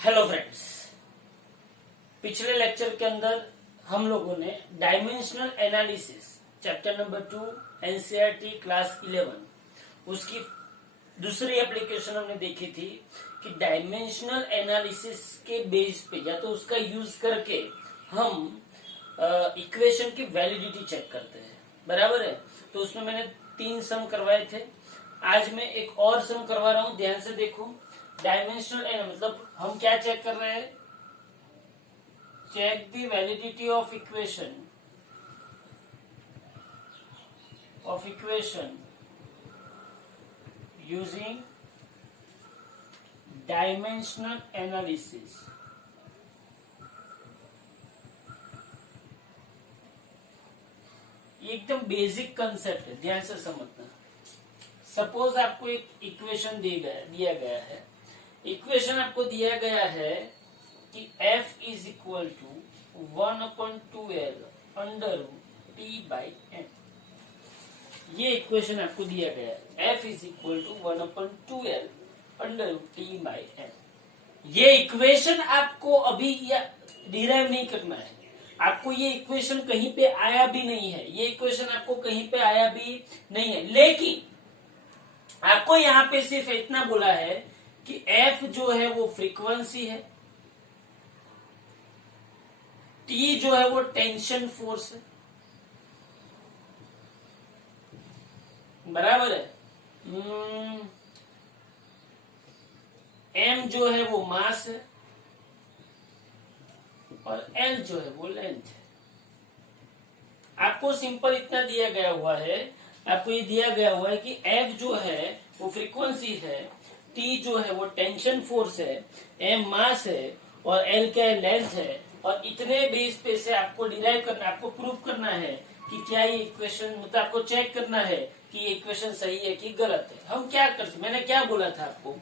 Hello friends, पिछले lecture के अंदर हम लोगों ने dimensional analysis chapter number 2 NCERT class 11 उसकी दूसरी एप्लीकेशन हमने देखी थी कि डायमेंशनल एनालिसिस के बेस पे या तो उसका यूज करके हम इक्वेशन की वैलिडिटी चेक करते हैं। बराबर है। तो उसमें मैंने 3 सम करवाए थे। आज मैं एक और सम करवा रहा हूं, ध्यान से देखो। डायमेंशनल एन मतलब हम क्या चेक कर रहे हैं? Check the validity of equation using dimensional analysis. ये एकदम बेसिक कंसेप्ट है, ध्यान से समझना। सपोज आपको एक इक्वेशन दिया गया है। इक्वेशन आपको दिया गया है कि f is equal to 1/2L under t by n। ये इक्वेशन आपको दिया गया है, f is equal to 1/2L under t by n। ये इक्वेशन आपको अभी डिराइव नहीं करना है। आपको ये इक्वेशन कहीं पे आया भी नहीं है, ये इक्वेशन आपको कहीं पे आया भी नहीं है, लेकिन आपको यहां पे सिर्फ इतना बोला है कि f जो है वो फ्रीक्वेंसी है, t जो है वो टेंशन फोर्स है। बराबर है। m जो है वो मास है और l जो है वो लेंथ है। आपको सिंपल इतना दिया गया हुआ है, आपको ये दिया गया हुआ है कि f जो है वो फ्रीक्वेंसी है, t जो है वो टेंशन फोर्स है, m मास है और l क्या है? लेंथ है। और इतने बेस पे से आपको डिराइव करना, आपको प्रूव करना है कि क्या ये इक्वेशन, मतलब आपको चेक करना है कि ये इक्वेशन सही है कि गलत है। हम क्या करते, मैंने क्या बोला था आपको?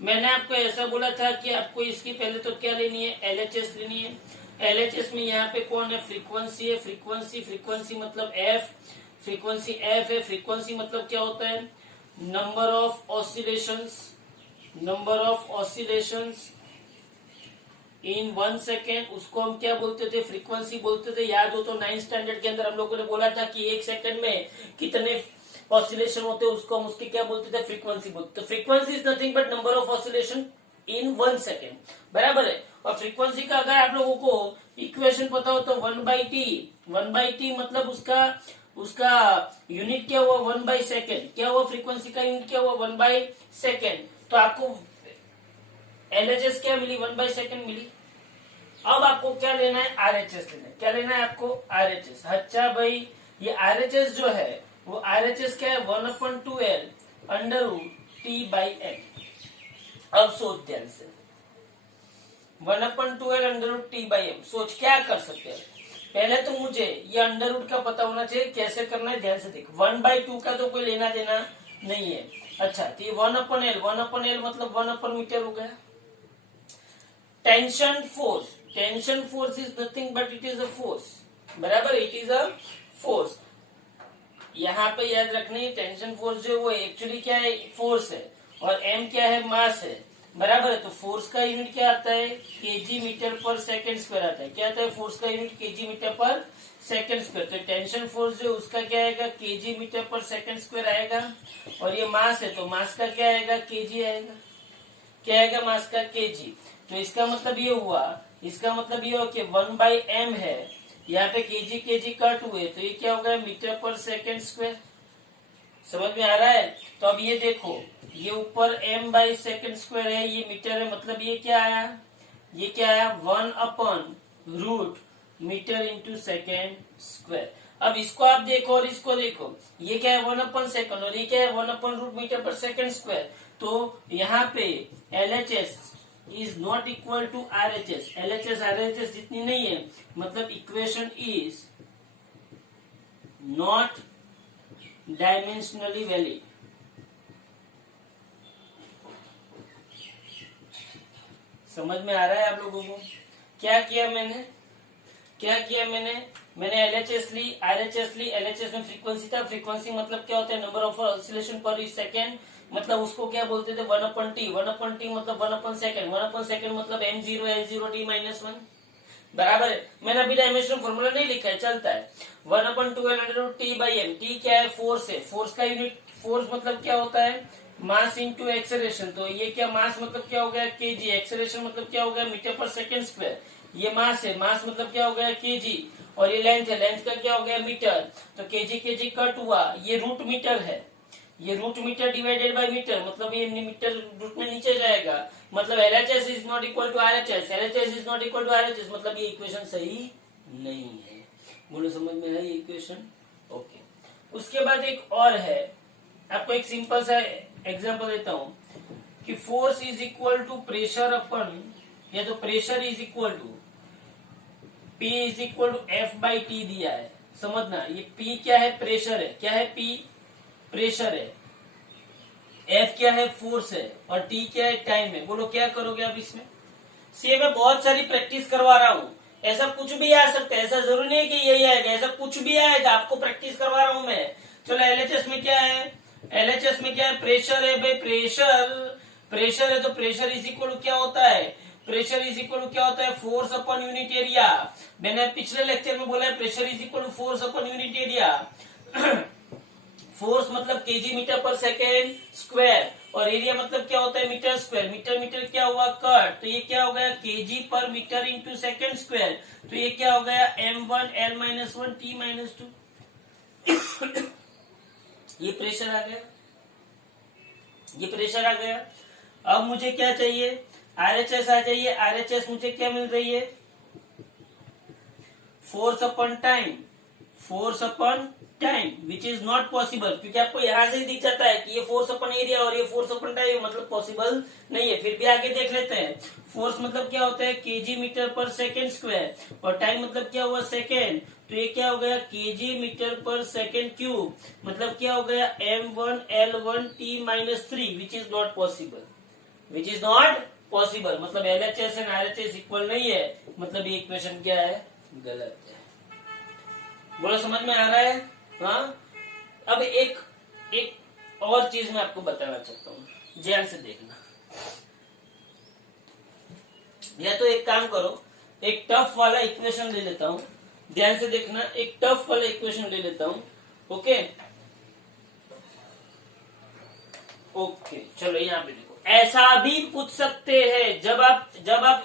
मैंने आपको ऐसा बोला था कि आपको इसकी पहले तो क्या लेनी है? एलएचएस लेनी है। एलएचएस में यहाँ पे कौन है? फ्रीक्वेंसी है। फ्रीक्वेंसी मतलब एफ, फ्रीक्वेंसी एफ है। फ्रीक्वेंसी मतलब क्या होता है? Number of oscillations in 1 second. उसको हम क्या बोलते थे? फ्रीक्वेंसी बोलते थे। याद हो तो 9th स्टैंडर्ड के अंदर हम लोगों ने बोला था कि 1 सेकेंड में कितने ऑसिलेशन होते हैं, उसको हम उसके क्या बोलते थे? फ्रीक्वेंसी बोलते थे। Frequency is nothing but number of oscillation in 1 second. बराबर है। और फ्रीक्वेंसी का अगर आप लोगों को इक्वेशन पता हो तो 1/t मतलब उसका यूनिट क्या हुआ? 1/सेकेंड। क्या हुआ? फ्रीक्वेंसी का यूनिट क्या हुआ? 1/सेकेंड। तो आपको एलएचएस क्या मिली? 1/सेकेंड मिली। अब आपको क्या लेना है? आरएचएस लेना है। क्या लेना है आपको? आरएचएस। अच्छा भाई, ये आरएचएस जो है वो आरएचएस क्या है? 1/2L under t by n। अब सोच ध्यान से, 1/2L under t by m। सोच क्या कर सकते हैं? पहले तो मुझे ये अंडर रूट का पता होना चाहिए, कैसे करना है ध्यान से देख। 1/2 का तो कोई लेना देना नहीं है। अच्छा, तो ये 1/L मतलब 1/मीटर हो गया। Tension force is nothing but it is a force. बराबर, इट इज अ फोर्स। यहाँ पे याद रखनी, टेंशन फोर्स जो वो एक्चुअली क्या है? फोर्स है। और m क्या है? मास है। बराबर है। तो फोर्स का यूनिट क्या आता है? kg मीटर पर सेकेंड स्क्वायर आता है। क्या आता है? फोर्स का यूनिट kg मीटर पर सेकेंड स्क्वायर। तो टेंशन फोर्स जो उसका क्या आएगा? kg मीटर पर सेकेंड स्क्वायर आएगा। और ये मास है तो मास का क्या आएगा? kg आएगा। क्या आएगा? मास का kg। तो इसका मतलब ये हुआ, कि 1/m है, यहाँ पे kg कट हुए तो ये क्या होगा? मीटर पर सेकेंड स्क्वायर। समझ में आ रहा है? तो अब ये देखो, ये ऊपर m/सेकेंड स्क्वायर है, ये मीटर है, मतलब ये क्या आया? ये क्या आया? 1/रूट मीटर इंटू सेकेंड स्क्वायर। अब इसको आप देखो और इसको देखो, ये क्या है? 1/सेकेंड और ये क्या है? 1/रूट मीटर पर सेकेंड स्क्वायर। तो यहाँ पे LHS is not equal to RHS। LHS RHS जितनी नहीं है, मतलब equation is not dimensionally valid. समझ में आ रहा है आप लोगों को? क्या किया मैंने? मैंने LHS ली, RHS ली। LHS में फ्रीक्वेंसी था। फ्रीक्वेंसी मतलब क्या होता है? नंबर ऑफ ऑसिलेशन पर सेकेंड। मतलब उसको क्या बोलते थे 1/t, 1/t मतलब 1/सेकंड, 1/सेकंड मतलब m0 l0t-1 बराबर है। मैंने अभी डायमेंशनल फॉर्मूला नहीं लिखा है, चलता है। 1/2l/t/m, t क्या है, फोर्स है, फोर्स का यूनिट, फोर्स मतलब क्या होता है, मास इंटू एक्सेलरेशन। तो ये क्या, मास मतलब क्या हो गया kg, एक्सेलरेशन मतलब क्या हो गया मीटर पर सेकंड स्क्वायर। ये मास है, मास मतलब क्या हो गया kg, और ये लेंथ है, लेंथ का क्या हो गया मीटर। तो kg कट हुआ, ये रूट मीटर है, ये root meter divided by meter, मतलब ये मीटर रूट में नीचे जाएगा, मतलब LHS is not equal to RHS, LHS is not equal to RHS, मतलब ये इक्वेशन सही नहीं है। बोलो समझ में है ये इक्वेशन? ओके। उसके बाद एक और है, आपको एक सिंपल सा एग्जांपल देता हूं कि force is equal to pressure upon, या तो pressure is equal to P is equal to F/T दिया है। समझना, ये P क्या है, प्रेशर है, क्या है P, प्रेशर है, F क्या है, फोर्स है, और T क्या है, टाइम है। बोलो क्या करोगे आप इसमें? सी मैं बहुत सारी प्रैक्टिस करवा रहा हूँ, ऐसा कुछ भी आ सकता है, ऐसा जरूरी नहीं कि यही आएगा, ऐसा कुछ भी आएगा, आपको प्रैक्टिस करवा रहा हूँ मैं। चलो LHS में क्या है, LHS में क्या है, प्रेशर है भाई, प्रेशर है, तो प्रेशर इज इक्वल क्या होता है, प्रेशर इज इक्वल क्या होता है, फोर्स अपॉन यूनिट एरिया। मैंने पिछले लेक्चर में बोला है pressure is equal to force upon unit area. Force मतलब केजी मीटर पर सेकेंड स्क्वायर, और एरिया मतलब क्या होता है, मीटर स्क्वायर। मीटर मीटर क्या हुआ, कट, तो ये क्या हो गया, केजी पर मीटर इंटू सेकेंड स्क्वायर, तो ये क्या हो गया, m1 l-1 t-2। ये प्रेशर आ गया, ये प्रेशर आ गया। अब मुझे क्या चाहिए, RHS आ जाइए। RHS मुझे क्या मिल रही है, force upon time, force upon time, which is not possible, क्योंकि आपको यहां से ही दिख जाता है कि ये फोर्स अपॉन एरिया और ये फोर्स अपॉन टाइम, मतलब पॉसिबल नहीं है। फिर भी आगे देख लेते हैं। फोर्स मतलब क्या होता है, केजी मीटर पर सेकेंड स्क्वायर, और टाइम मतलब क्या हुआ, सेकेंड, तो ये क्या हो गया, केजी मीटर पर सेकेंड क्यूब, मतलब क्या हो गया, m1 l1 t-3, which is not possible, which is not possible, मतलब LHS एंड RHS इक्वल नहीं है, मतलब ये इक्वेशन क्या है, गलत है। बोलो समझ में आ रहा है? हाँ। अब एक और चीज मैं आपको बताना चाहता हूँ, ध्यान से देखना। या तो एक काम करो, एक टफ वाला इक्वेशन ले लेता हूँ, ध्यान से देखना, एक टफ वाला इक्वेशन ले लेता हूँ। ओके ओके, चलो यहाँ पे देखो, ऐसा भी पूछ सकते हैं जब आप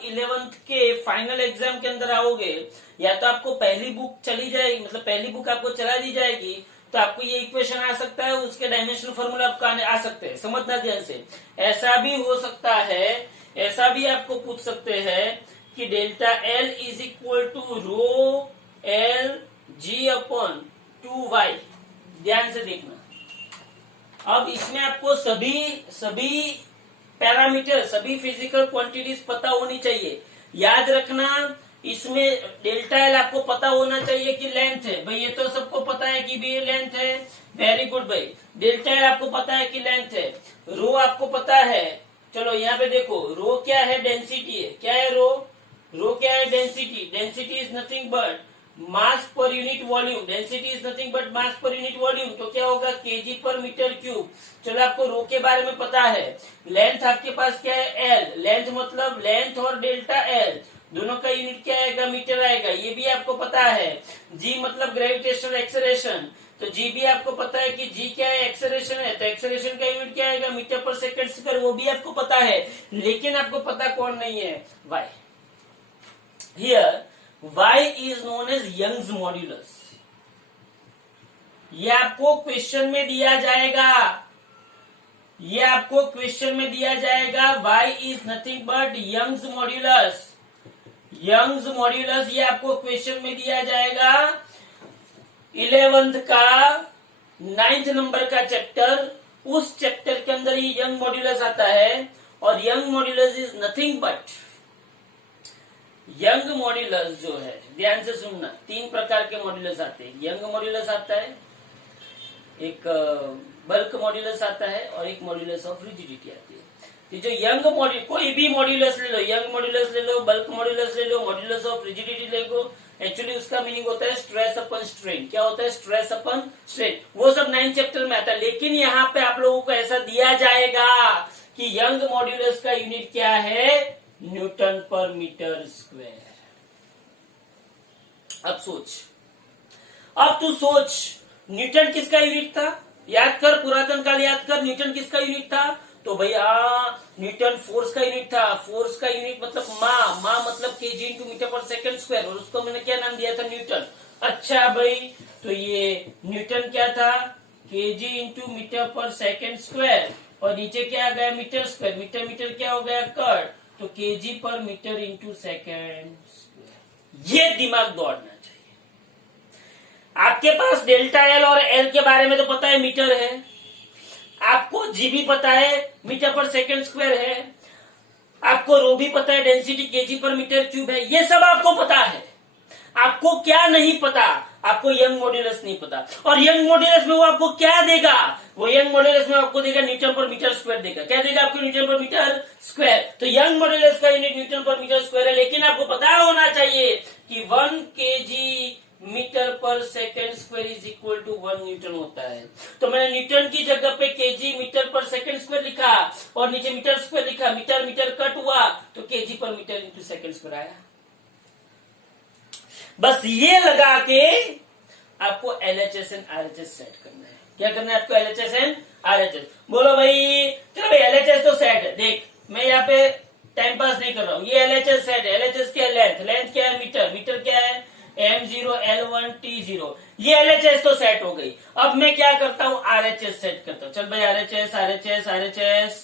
11th के फाइनल एग्जाम के अंदर आओगे, या तो आपको पहली बुक चली जाएगी, मतलब पहली बुक आपको चला दी जाएगी, तो आपको ये इक्वेशन आ सकता है, उसके डायमेंशनल फॉर्मूला आपको आ सकते हैं। समझना ध्यान से, ऐसा भी हो सकता है, ऐसा भी आपको पूछ सकते हैं कि delta L is equal to rho L G upon 2y। ध्यान से देखना, अब इसमें आपको सभी पैरामीटर, सभी फिजिकल क्वांटिटीज पता होनी चाहिए। याद रखना, इसमें डेल्टा एल आपको पता होना चाहिए कि लेंथ है, भाई ये तो सबको पता है कि भी ये लेंथ है, वेरी गुड भाई। डेल्टा एल आपको पता है कि लेंथ है, रो आपको पता है। चलो यहाँ पे देखो, रो क्या है, डेंसिटी है, क्या है रो क्या है, density. Density is nothing but mass per unit volume, density is nothing but mass per unit volume, तो क्या होगा, केजी पर मीटर क्यूब। चलो आपको रो के बारे में पता है। लेंथ आपके पास क्या है, एल, लेंथ मतलब लेंथ और डेल्टा एल दोनों का यूनिट क्या आएगा, मीटर आएगा, ये भी आपको पता है। जी मतलब ग्रेविटेशनल एक्सेलरेशन, तो जी भी आपको पता है कि जी क्या है, एक्सेलरेशन है, तो एक्सेलरेशन का यूनिट क्या आएगा, मीटर पर सेकंड स्क्वायर, वो भी आपको पता है। लेकिन आपको पता कौन नहीं है, Y. Here y is known as Young's modulus, ये आपको क्वेश्चन में दिया जाएगा, ये आपको क्वेश्चन में दिया जाएगा। y is nothing but Young's modulus, Young's modulus ये आपको क्वेश्चन में दिया जाएगा। 11th का 9th नंबर का चैप्टर, उस चैप्टर के अंदर ये यंग मॉड्यूलस आता है, और young modulus is nothing but, young modulus जो है, ध्यान से सुनना, 3 प्रकार के मॉड्यूलस आते हैं। यंग मॉड्यूलस आता है, एक बल्क मॉड्यूलस आता है, और एक मॉड्यूलस ऑफ रिजिडिटी आती है। तो जो यंग मॉड्यूल, कोई भी मॉड्यूलस ले लो, यंग मॉड्यूलस ले लो, बल्क मॉड्यूलस ले लो, मॉड्यूलस ऑफ रिजिडिटी ले लो, एक्चुअली उसका मीनिंग होता है स्ट्रेस अपन स्ट्रेन। क्या होता है? स्ट्रेस अपन स्ट्रेन। वो सब 9th चैप्टर में आता है, लेकिन यहाँ पे आप लोगों को ऐसा दिया जाएगा कि यंग मॉड्यूलस का यूनिट क्या है? न्यूटन पर मीटर स्क्वायर। अब सोच, अब तू सोच, न्यूटन किसका यूनिट था? याद कर, पुरातन काल याद कर, न्यूटन किसका यूनिट था? तो भैया न्यूटन फोर्स का यूनिट था। फोर्स का यूनिट मतलब माँ मतलब केजी इंटू मीटर पर सेकंड स्क्वायर, और उसको मैंने क्या नाम दिया था? न्यूटन। अच्छा भाई, तो ये न्यूटन क्या था? केजी इंटू मीटर पर सेकंड स्क्वायर, और नीचे क्या आ गया? Meter square. मीटर मीटर क्या हो गया? कट। तो केजी पर मीटर इंटू सेकंड स्क्वायर। ये दिमाग दौड़ना चाहिए। आपके पास डेल्टा एल और एल के बारे में तो पता है, मीटर है। आपको जी भी पता है, मीटर पर सेकंड स्क्वायर है। आपको रो भी पता है, डेंसिटी केजी पर मीटर क्यूब है। ये सब आपको पता है। आपको क्या नहीं पता? आपको यंग मॉड्यूलस नहीं पता। और यंग मॉड्यूलस में वो आपको क्या देगा? वो यंग मॉड्यूलस में आपको देगा न्यूटन पर मीटर स्क्वायर देगा। क्या देगा आपको? न्यूटन पर मीटर स्क्वायर। तो यंग मॉड्यूलस का यूनिट न्यूटन पर मीटर स्क्वायर है, लेकिन आपको पता होना चाहिए कि 1 केजी मीटर पर second square is equal to 1 newton होता है। तो मैंने न्यूटन की जगह पे केजी मीटर पर सेकेंड स्क्वायर लिखा, और नीचे मीटर स्क्वायर लिखा। मीटर मीटर कट हुआ, तो केजी पर मीटर इंटू सेकेंड स्क्वायर आया। बस ये लगा के आपको LHS एंड RHS सेट करना है। क्या करना है आपको? LHS and RHS। बोलो भाई, चलो भाई LHS तो सेट है। देख, मैं यहाँ पे टाइम पास नहीं कर रहा हूँ। ये LHS सेट है। LHS क्या है? लेंथ। लेंथ क्या है? मीटर। मीटर क्या है? M0 L1 T0। ये LHS तो सेट हो गई। अब मैं क्या करता हूँ? RHS सेट करता हूँ। चल भाई RHS RHS RHS।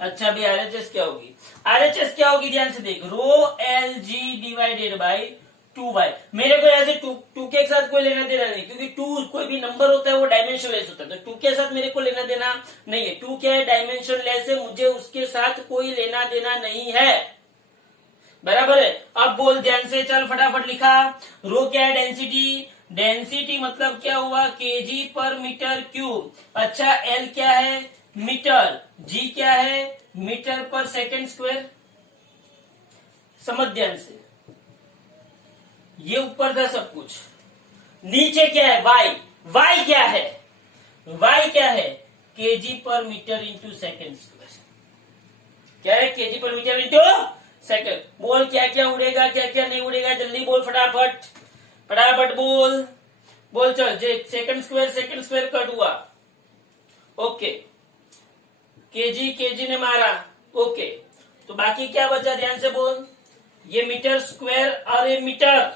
अच्छा भाई RHS क्या होगी? RHS क्या होगी? ध्यान से देख, रो L ji divided by 2y। मेरे को ऐसे टू के साथ कोई लेना देना नहीं, क्योंकि 2 कोई भी नंबर होता है वो डायमेंशन लेस होता है। तो 2 के साथ मेरे को लेना देना नहीं है। 2 क्या है? डायमेंशन लेस है, मुझे उसके साथ कोई लेना देना नहीं है। बराबर है? अब बोल ध्यान से, चल फटाफट लिखा। रो क्या है? डेंसिटी। डेंसिटी मतलब क्या हुआ? केजी पर मीटर क्यूब। अच्छा, एल क्या है? मीटर। जी क्या है? मीटर पर सेकंड स्क्वायर। समझ ध्यान से, ये ऊपर था सब कुछ। नीचे क्या है? वाई। वाई क्या है? वाई क्या है? केजी पर मीटर इंटू सेकेंड स्क्वायर। क्या है? केजी पर मीटर इंटू सेकेंड। बोल क्या क्या उड़ेगा, क्या क्या नहीं उड़ेगा? जल्दी बोल, फटाफट फटाफट बोल। बोल चल। सेकंड स्क्वायर कट हुआ। ओके, केजी केजी ने मारा। ओके, तो बाकी क्या बचा? ध्यान से बोल। ये मीटर स्क्वायर और ये मीटर,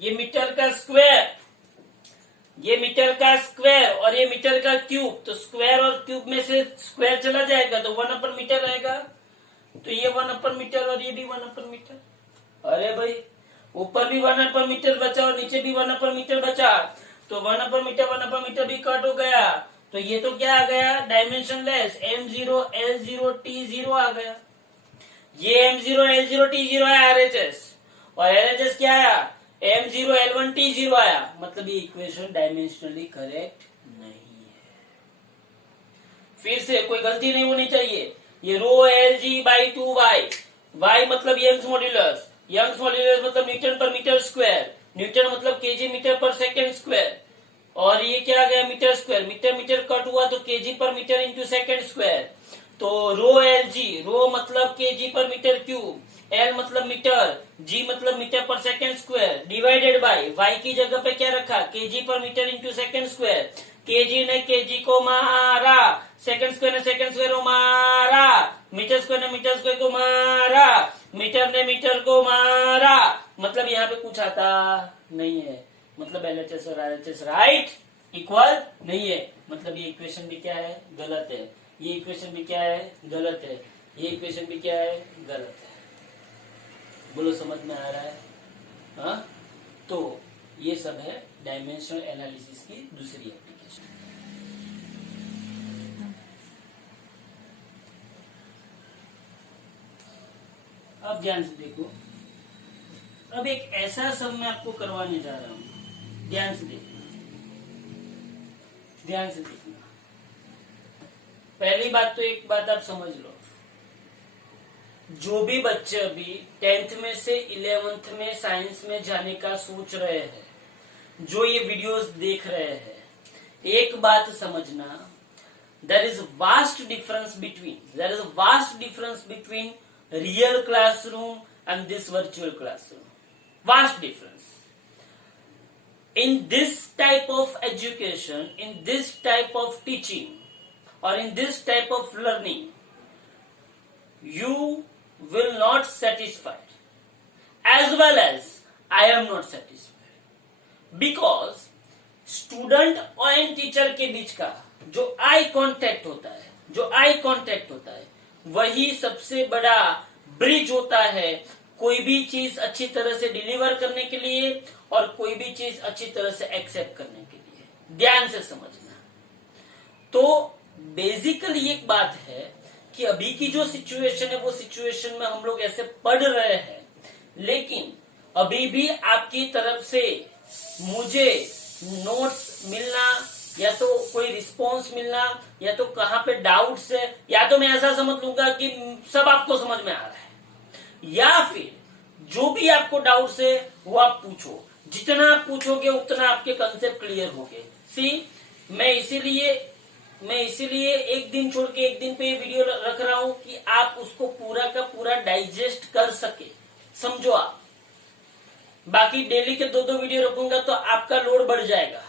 ये मीटर का स्क्वायर, ये मीटर का स्क्वायर और ये मीटर का क्यूब। तो स्क्वायर और क्यूब में से स्क्वायर चला जाएगा तो 1/मीटर रहेगा। तो ये 1/मीटर और ये भी 1/मीटर। अरे भाई, ऊपर भी 1/मीटर बचा और नीचे भी 1/मीटर बचा। तो 1/मीटर भी कट हो गया। तो ये तो क्या आ गया? Dimension less. M0 L0 T0 आ गया। ये M0 L0 T0 है RHS, और LHS क्या आया? M0 L1 T0 आया। मतलब ये इक्वेशन डायमेंशनली करेक्ट नहीं है। फिर से कोई गलती नहीं होनी चाहिए। ये rho L G by 2y। y मतलब यंग्स मॉड्यूलस। यंग्स मॉड्यूलस मतलब न्यूटन पर मीटर स्क्वायर। न्यूटन मतलब केजी मीटर पर सेकेंड स्क्वायर। और ये क्या आ गया? Meter square. Meter meter cut हुआ तो केजी पर मीटर इंटू सेकेंड स्क्वायर। तो रो एल जी, रो मतलब केजी पर मीटर क्यूब, एल मतलब मीटर, जी मतलब मीटर पर second square, divided by Y की जगह पे क्या रखा? केजी पर meter into second square. KG ने केजी को मारा, सेकेंड स्क्वायर ने सेकेंड स्क्वायर को मारा, मीटर स्क्वायर ने मीटर स्क्वायर को मारा, मीटर ने मीटर को मारा। मतलब यहाँ पे कुछ आता नहीं है। मतलब LHS और RHS राइट इक्वल नहीं है। मतलब ये इक्वेशन भी क्या है? गलत है। ये इक्वेशन भी क्या है? गलत है। ये इक्वेशन भी क्या है? गलत है। बोलो समझ में आ रहा है? हाँ, तो ये सब है डायमेंशनल एनालिसिस की दूसरी एप्लीकेशन। अब ध्यान से देखो, अब एक ऐसा सब मैं आपको करवाने जा रहा हूं। ध्यान से देखना, ध्यान से देखना। पहली बात तो एक बात आप समझ लो, जो भी बच्चे अभी 10th में से 11th में साइंस में जाने का सोच रहे हैं, जो ये वीडियोस देख रहे हैं, एक बात समझना, there is vast difference between real classroom and this virtual classroom. Vast difference. In this type of education, in this type of teaching, or in this type of learning, you will not satisfied, as well as I am not satisfied, because student और teacher के बीच का जो eye contact होता है, वही सबसे बड़ा bridge होता है कोई भी चीज अच्छी तरह से डिलीवर करने के लिए और कोई भी चीज अच्छी तरह से एक्सेप्ट करने के लिए. ध्यान से समझना. तो बेसिकली एक बात है कि अभी की जो सिचुएशन है वो सिचुएशन में हम लोग ऐसे पढ़ रहे हैं, लेकिन अभी भी आपकी तरफ से मुझे नोट्स मिलना या तो कोई रिस्पॉन्स मिलना या तो कहाँ पे डाउट्स है, या तो मैं ऐसा समझ लूंगा कि सब आपको समझ में आ रहा है, या फिर जो भी आपको डाउट्स है वो आप पूछो. जितना आप पूछोगे उतना आपके कंसेप्ट क्लियर होंगे. मैं इसीलिए एक दिन छोड़ के एक दिन पे ये वीडियो रख रहा हूं कि आप उसको पूरा का पूरा डाइजेस्ट कर सके. समझो आप. बाकी डेली के 2-2 वीडियो रखूंगा तो आपका लोड बढ़ जाएगा,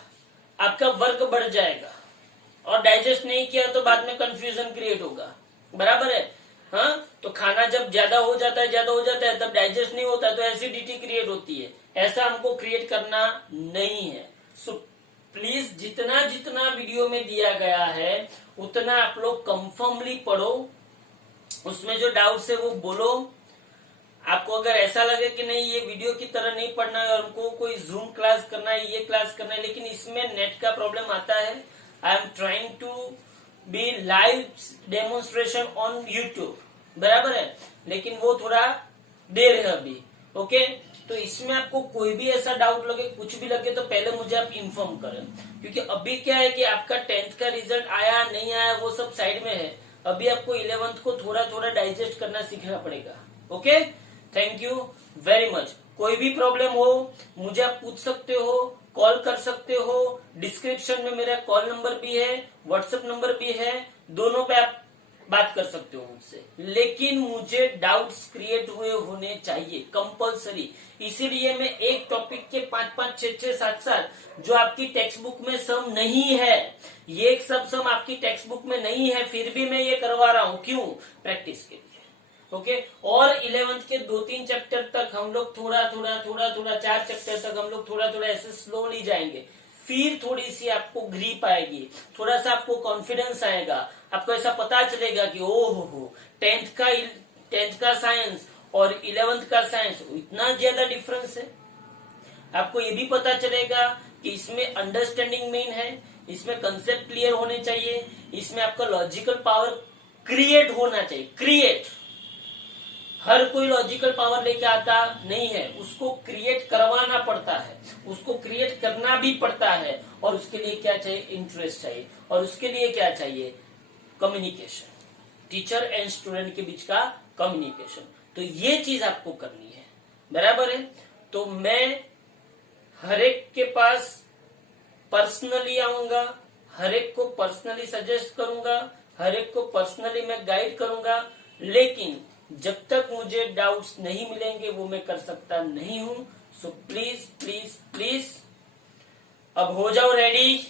आपका वर्क बढ़ जाएगा, और डाइजेस्ट नहीं किया तो बाद में कंफ्यूजन क्रिएट होगा. बराबर है. हाँ, तो खाना जब ज्यादा हो जाता है तब डाइजेस्ट नहीं होता है तो एसिडिटी क्रिएट होती है. ऐसा हमको क्रिएट करना नहीं है. सो प्लीज जितना वीडियो में दिया गया है उतना आप लोग कंफर्मली पढ़ो. उसमें जो डाउट्स है वो बोलो. आपको अगर ऐसा लगे कि नहीं ये वीडियो की तरह नहीं पढ़ना है और हमको कोई जूम क्लास करना है, ये क्लास करना है, लेकिन इसमें नेट का प्रॉब्लम आता है. I am trying to be live demonstration on YouTube. बराबर है, लेकिन वो थोड़ा देर है अभी. ओके, तो इसमें आपको कोई भी ऐसा डाउट लगे, कुछ भी लगे, तो पहले मुझे आप इन्फॉर्म करें. क्योंकि अभी क्या है कि आपका 10th का रिजल्ट आया नहीं आया वो सब साइड में है. अभी आपको 11th को थोड़ा थोड़ा डाइजेस्ट करना सीखना पड़ेगा. Okay, thank you very much. कोई भी प्रॉब्लम हो मुझे आप पूछ सकते हो, कॉल कर सकते हो. डिस्क्रिप्शन में मेरा कॉल नंबर भी है, व्हाट्सएप नंबर भी है. दोनों पे आप बात कर सकते हो मुझसे, लेकिन मुझे डाउट्स क्रिएट हुए होने चाहिए कंपलसरी. इसीलिए मैं एक टॉपिक के 5-5, 6-6, 7-7 जो आपकी टेक्स्ट बुक में सम नहीं है, ये सब सम आपकी टेक्स्ट बुक में नहीं है, फिर भी मैं ये करवा रहा हूँ. क्यों? प्रैक्टिस के लिए. ओके, और 11th के 2-3 चैप्टर तक हम लोग थोड़ा 4 चैप्टर तक हम लोग थोड़ा ऐसे स्लोली जाएंगे. फिर थोड़ी सी आपको ग्रीप आएगी, थोड़ा सा आपको कॉन्फिडेंस आएगा. आपको ऐसा पता चलेगा कि ओहो 10th का साइंस और 11th का साइंस इतना ज्यादा डिफरेंस है. आपको ये भी पता चलेगा कि इसमें अंडरस्टैंडिंग मेन है, इसमें कंसेप्ट क्लियर होने चाहिए, इसमें आपका लॉजिकल पावर क्रिएट होना चाहिए. क्रिएट, हर कोई लॉजिकल पावर लेके आता नहीं है, उसको क्रिएट करवाना पड़ता है, उसको क्रिएट करना भी पड़ता है. और उसके लिए क्या चाहिए? इंटरेस्ट चाहिए. और उसके लिए क्या चाहिए? कम्युनिकेशन. टीचर एंड स्टूडेंट के बीच का कम्युनिकेशन. तो ये चीज आपको करनी है. बराबर है. तो मैं हर एक के पास पर्सनली आऊंगा, हर एक को पर्सनली सजेस्ट करूंगा, हर एक को पर्सनली मैं गाइड करूंगा. लेकिन जब तक मुझे डाउट्स नहीं मिलेंगे वो मैं कर सकता नहीं हूं. सो प्लीज प्लीज प्लीज अब हो जाओ रेडी.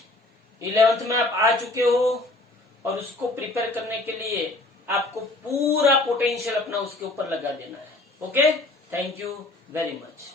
11th में आप आ चुके हो और उसको प्रिपेयर करने के लिए आपको पूरा पोटेंशियल अपना उसके ऊपर लगा देना है. Okay, thank you very much.